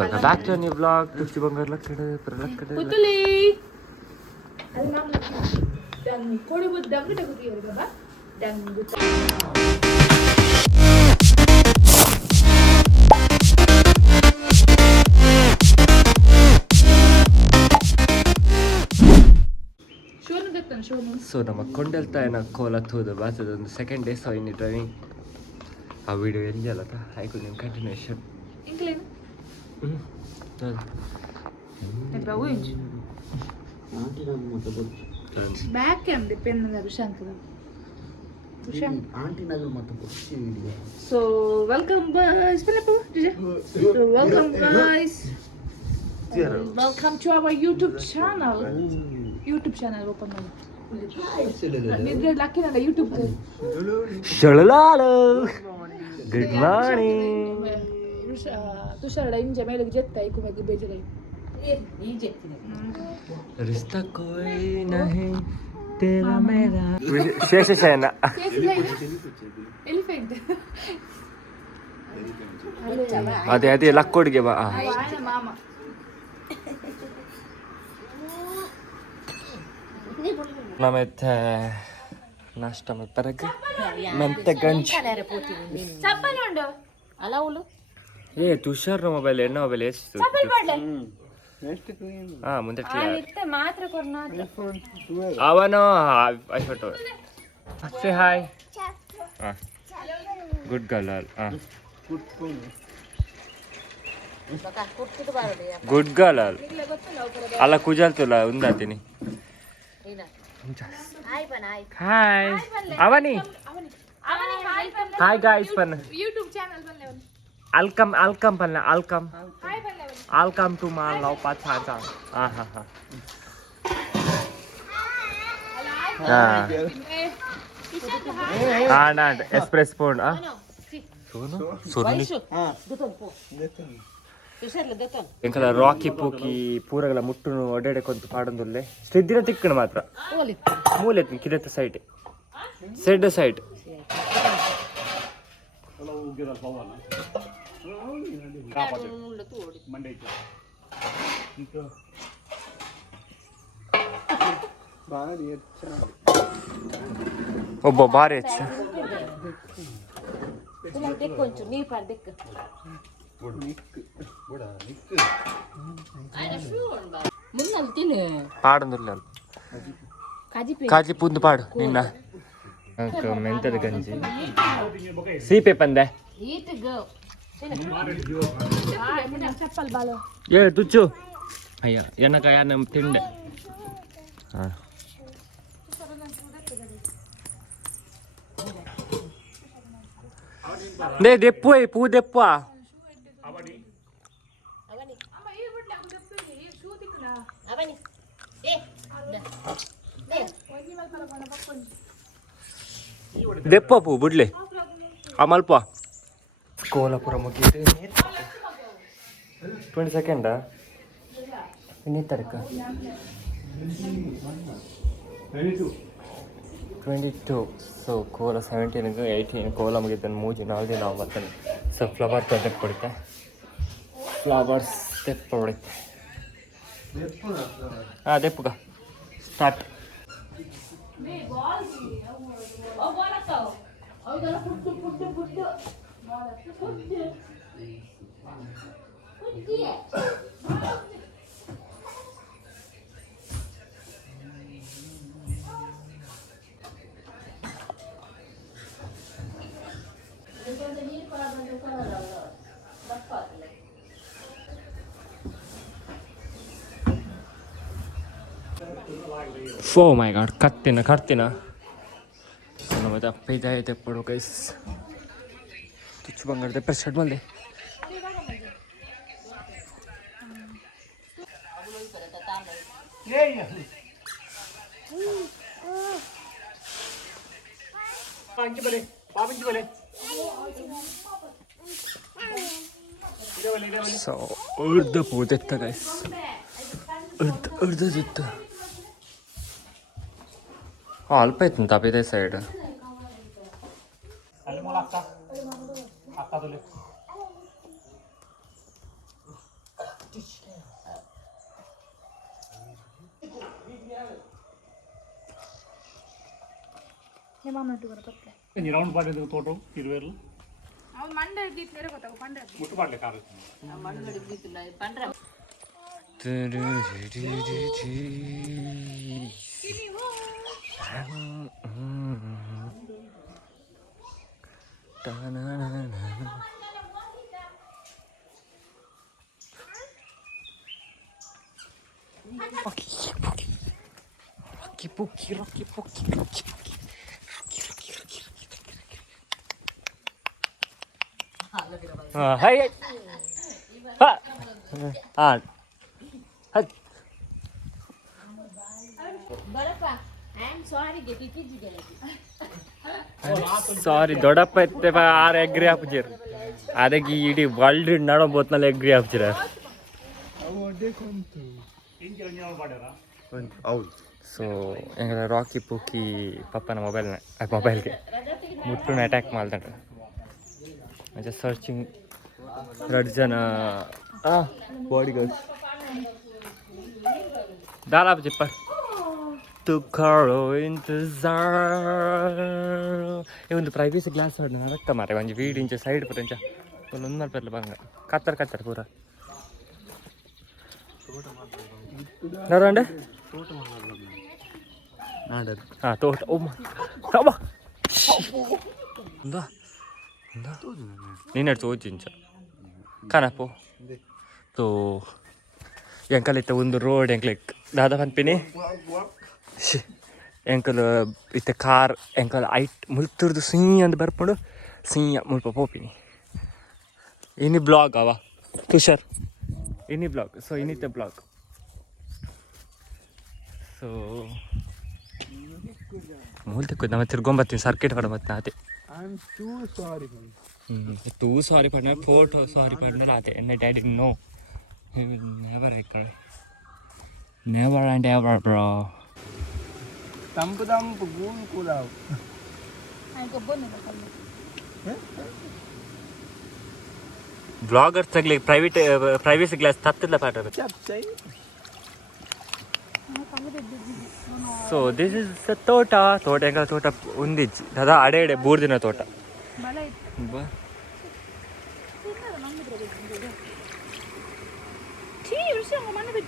Welcome back to a new vlog. तुझी बंगार लकडे परलकडे. पुतली. अरे नाम डांग कोणी बोल डांग टाकू ती बाबा. डांग. ಸೊ ನಮ್ಮ ಕೊಂಡೆಲ್ತಾಯನ ಕೋಲತ್ತೋದು ಬಾಸದೊಂದು ಸೆಕೆಂಡ್ ಡೇ ಸೊ ಇನ್ನು ಡ್ರೈವಿಂಗ್ ಆ ವಿಡಿಯೋ ಎಂಜಲ್ಲ ಆಯ್ತು ನಿಮ್ಮ continuation back cam depend on Rushant so welcome boys welcome guys welcome to our YouTube channel open ಮಾಡಿ ನಿದ್ರೆ ಲಕ್ಕಿ ನನ್ನ ಯೂಟ್ಯೂಬ್ ಶಳಲಾಲು ಗುಡ್ ಮಾರ್ನಿಂಗ್ ತುಷಾರ ಇಂಜೆ ಮೇಲೆ ಜೆತ್ತ ಐಕು ಮೇಲೆ ಬೇಜಾರಾಯಿ रिश्ता कोई नहीं तेरा मेरा ಶೇಷಶಯನ ಎಲಿಫೆಂಟ್ ಅದೇ ಲಕ್ಕೋಡಿಗೆ ಬಾ ಮಾಮ ನಮ್ಮತ್ತೆ ನಾಷ್ಟ ಮಾಡ್ತಾರಕ್ಕೆ ಮೆಂತೆ ಗಂಜಿ ಚಪ್ಪಲಿ ಉಂಡು ಅಲ್ಲ ಉಳು ಏ ತುಷಾರ್ ಮೊಬೈಲ್ ಎಣ್ಣ ಮೊಬೈಲ್ ಎಷ್ಟು ಹಾ ಮುಂದೆ ಮಾತ್ರ ಅವನು ಐಫೋಟೋ say hi good girl good girl ಅಲ್ಲ ಕುಜಲ್ತುಲ್ಲ ಉಂದಾತೀನಿ ಹಾಯ್ ಅವನಿ ಹಾಯ್ ಗಾಯ್ಸ್ ಪನ್ನ ಯೂಟ್ಯೂಬ್ ಚಾನಲ್ ಬನ್ನಿ ಅಲ್ಕಮ್ ಪನ್ನ ಅಲ್ಕಮ್ ಟು ಮಾ ಲವ್ ಪಾಚಾಟ ನಾ ಎಕ್ಸ್ಪ್ರೆಸ್ ಪೋಂಡ್ ಎಂಕಲ ರಾಕಿ ಪೂಕಿ ಪೂರಗಲ ಮುಟ್ಟುನು ಒಡೆಡೆ ಕೊಂತು ಪಾಡೊಂದುಲ್ಲೆ ಸ್ಟಿದ್ದಿನ ತಿಕ್ಕಣ ಮಾತ್ರ ಮೂಲೆ ಕಿದೆತ್ತ ಸೈಡ್ ಸೈಡ್ ಒಬ್ಬ ಭಾರಿ ಹೆಚ್ಚು ಪಾಡೊಂದುಲ್ಲ ಕಾಜಿ ಪುಂದು ಪಾಡು ನಿನ್ನ ಮೆಂತದ ಗಂಜಿ ಸೀಪೆ ಪಂದೆ ಏ ತುಚ್ಚು ಅಯ್ಯ ಎನ್ನಕಾಯ ನಮ್ಮ ತಿಂಡೆ ಹಾಂ ನೇ ದೆಪ್ಪು ಪೂ ದೆಪ್ಪ ದೆಪ್ಪ ಪೂ ಬಿಡ್ಲಿ ಮಲ್ಪ ಕೋಲಾಪುರ ಮುಗಿದು 20 ಸೆಕೆಂಡಾ ಇನ್ನೇ ತಾರೀಕು 22 ಸೊ ಕೋಲ 17 18 ಕೋಲ ಮುಗಿತಾನೆ ಮೂಜಿ 4 ದಿನ ನಾವು ಬರ್ತಾನೆ ಸೊ ಫ್ಲವರ್ ತೆಪ್ಪಡುತ್ತೆ ಫ್ಲವರ್ಸ್ ತೆಪ್ಪಡುತ್ತೆ ದೆಪ್ಪುಗ ಸ್ಟಾರ್ಟ್ ಓ ಮೈ ಗಾಡ್ ಕರ್ತಿನ ಮತ್ತೆ ಅಪ್ಪ ಇದೆ ಪಡು ಗೈಸ್ ತುಚ್ಚು ಬಂಗಾರದ ಪ್ರೆಸ್ಟೆಡ್ ಬಂದೆ ಸೊ ಅರ್ಧ ಪೂತೆತ್ತ ಗೈಸ್ ಅರ್ಧದಿತ್ತ ಅಲ್ಪ ಇತ್ತು ತಪ್ಪಿದೆ ಸೈಡ್ రౌండ్ పడేది తోట 20 వేలు ಅವ್ನು ಮಂಡೆ ಗೀತ್ ನೆರೆ ಗೊತ್ತಾಗ ಪಂಡ್ರೆ ಮುಟ್ಟು ಪಾಡ್ಲೆ ಕಾರು ಸಾರಿ ದೊಡ್ಡಪ್ಪ ಎತ್ತೆ ಆರು ಎಗ್ರಿ ಹಾಕ್ಜಿರ್ ಅದಕ್ಕೆ ಇಡೀ ವರ್ಲ್ಡ್ ನಡೋಬೋತ್ನಲ್ಲಿ ಎಗ್ರಿ ಹಾಕ್ಜಿರ ಸೊ ಹೆಂಗ ರಾಕಿ ಪೂಕಿ ಪಪ್ಪನ ಮೊಬೈಲ್ಗೆ ಮುಟ್ಟುನ ಅಟ್ಯಾಕ್ ಮಾಡ್ದಂಡ್ರೆ ಜಸ್ಟ್ ಸರ್ಚಿಂಗ್ 2 ಜನ ಬಾಡಿ ಗರ್ಲ್ಸ್ ದಾಲಾ ಜಿಪ್ಪ ತುಕಾರೋ ಇಂತಜಾರ್ ಒಂದು ಪ್ರೈವೇಸಿ ಗ್ಲಾಸ್ ಹೊಡ್ ನಡಕ್ತ ಮಾರೆ ಒಂಜಿ ವೀಡ್ ಇಂಚ ಸೈಡ್ ಪುರಂಚ ಒಂದು ಮಲ್ಪೆಲ್ಲ ಬಂಗ ಕತ್ತರ್ ಪೂರ ನೋಡಂಡೆ ಹಾಂ ತೋಟ ನೀನು ತೋಚಿಂಚ ಕಾನಪ್ಪು ತೋ ಎಂಕಲ್ ಇತ್ತ ಒಂದು ರೋಡ್ ಎಂಕ್ಲೆ ದಾದ ಪನ್ಪಿನಿ ಎಂಕಲ್ ಇತ್ತ ಕಾರ್ ಎಂಕಲ್ ಐಟ್ ಮುಲ್ತುರ್ದು ಸೀ ಅಂತ ಬರ್ಕೊಂಡು ಸೀ ಮುಲ್ಪ ಪೋಪಿನಿ ಇನಿ ಬ್ಲಾಗ್ ಅವ ತುಷಾರ್ ಇನಿ ಬ್ಲಾಗ್ ಸೊ ಇನಿತ್ತ ಬ್ಲಾಗ್ ಸೊ ಮೂಲ್ತಿಕ್ಕು ನಮ್ಮ ತಿರ್ಗೊಂಬರ್ತೀನಿ ಸರ್ಕಿಟ್ ಹೊಡ ಮತ್ತೆ ಅದೇ ಟೂ ಸಾರಿ ಪಡ್ನ ಫೋಟೋ ಸಾರಿ ಪಡ್ನ ಅದೇ ಎನ್ನ daddy no he will never agree never and ever bro ತಂಪು ಗೂನ್ ಕೂಲಾವ್ ಬ್ಲಾಗರ್ಸ್ ಆಗಲಿ ಪ್ರೈವೇಸಿ ಗ್ಲಾಸ್ ತತ್ತಿಲ್ಲ ಪಾಠ ಸೊ ದಿಸ್ ಇಸ್ ತೋಟ ಹೆಂಗ ತೋಟ ಉಂದಿಜ್ಜಿ ಅದ ಅಡೆ ಬೂರ್ದಿನ ತೋಟ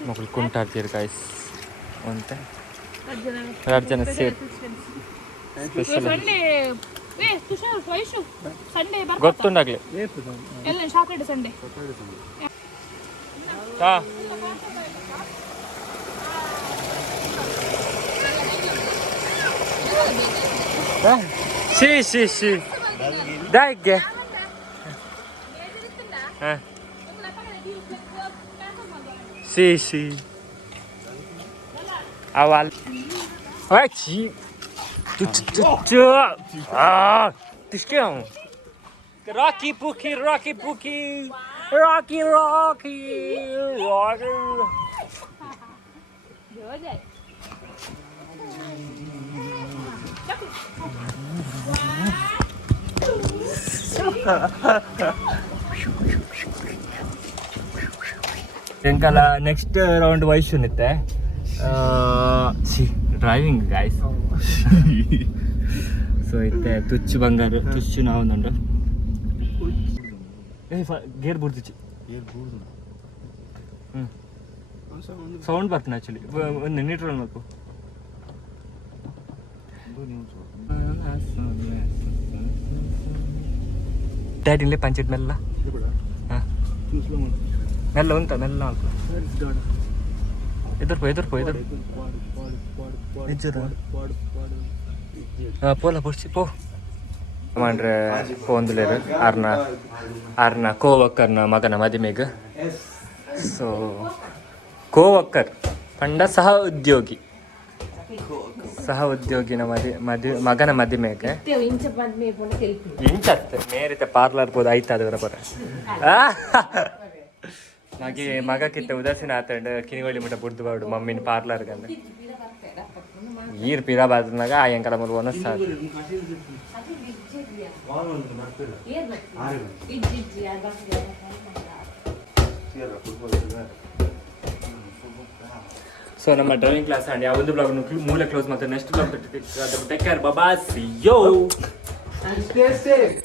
ಮಕ್ಕಳು ಕುಂಟಾಡ್ತೀರಿ ಗಾಯ್ಸ್ ಅಂತ 2 ಜನ ಸೇರಿ ಸ್ಪೆಷಲ್ ಗೊತ್ತುಂಡಾಗ್ಲಿ ಶಿ ದಾಯ್ಗೆ ಸಿ awal ci tiskeam Rocky Pookie ಎಂಕಲ ನೆಕ್ಸ್ಟ್ ರೌಂಡ್ ವಯಸ್ಸು ನಿತ್ತೆ ಡ್ರೈವಿಂಗ್ ಗಾಯ್ಸ್ ಸೊ ಇತ್ತೆ ತುಚ್ಚು ಬಂಗಾರ ತುಚ್ಚು ನಾವೊಂದುಂಡು ಗೇರ್ ಬುಡ್ದಿಚ್ಚಿ ಸೌಂಡ್ ಬರ್ತೀನಿ ಆ್ಯಕ್ಚುಲಿ ಒಂದು ನೀಟ್ರಲ್ಲಿ ನೋಡ್ಕೊ ಡ್ಯಾಡಿನ್ಲೇ ಪಂಚಾಯತ್ ಮೆಲ್ಲ ಹಾಂ ಮೆಲ್ಲ ಉಂಟ ಮೆಲ್ಲ ನಾಲ್ಕು ಎದುರ್ಪೋ ಪೋಲ ಪುಡ್ಸಿ ಪೋ ಮಾಡ್ರೆ ಪೋಂದುಲೇರು ಆರ್ನ ಕೋವಕ್ಕರ್ನ ಮಗನ ಮದುವೆಗೆ ಸೊ ಕೋವಕ್ಕರ್ ಪಂಡ ಸಹ ಉದ್ಯೋಗಿನ ಮಗನ ಮದುವೆಗೆ ಇಂಚತ್ತೆ ಮೇರಿತ ಪಾರ್ಲರ್ ಬೋದು ಆಯ್ತಾದವರ ಬರ ಮಗಕ್ಕಿಂತ ಉದಾಸೀನ ಆತಂಡ ಕಿನಿವಳಿ ಮುಟ್ಟ ಬುಡ್ದು ಬಾಡು ಮಮ್ಮಿನ ಪಾರ್ಲರ್ ಗಂದ ಈರ್ ಪಿರಾಬಾದ್ನಾಗ ಆ ಎಂಕಲ ಮುರು ಒನಸ್ಸ ಸೊ ನಮ್ಮ ಡ್ರೈವಿಂಗ್ ಕ್ಲಾಸ್ ಅಂಡ್ ಯಾವೊಂದು ಬ್ಲಾಗ್ ಮೂಲೆ ಕ್ಲೋಸ್ ಮತ್ತೆ ನೆಕ್ಸ್ಟ್ ಬ್ಲಾಗ್ ಟೇಕ್ ಕೇರ್ ಬಾಬಾ ಸಿ ಯೋ ಸ್ಟೇ ಸೇಫ್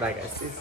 ಬಾಯ್ ಗೈಸ್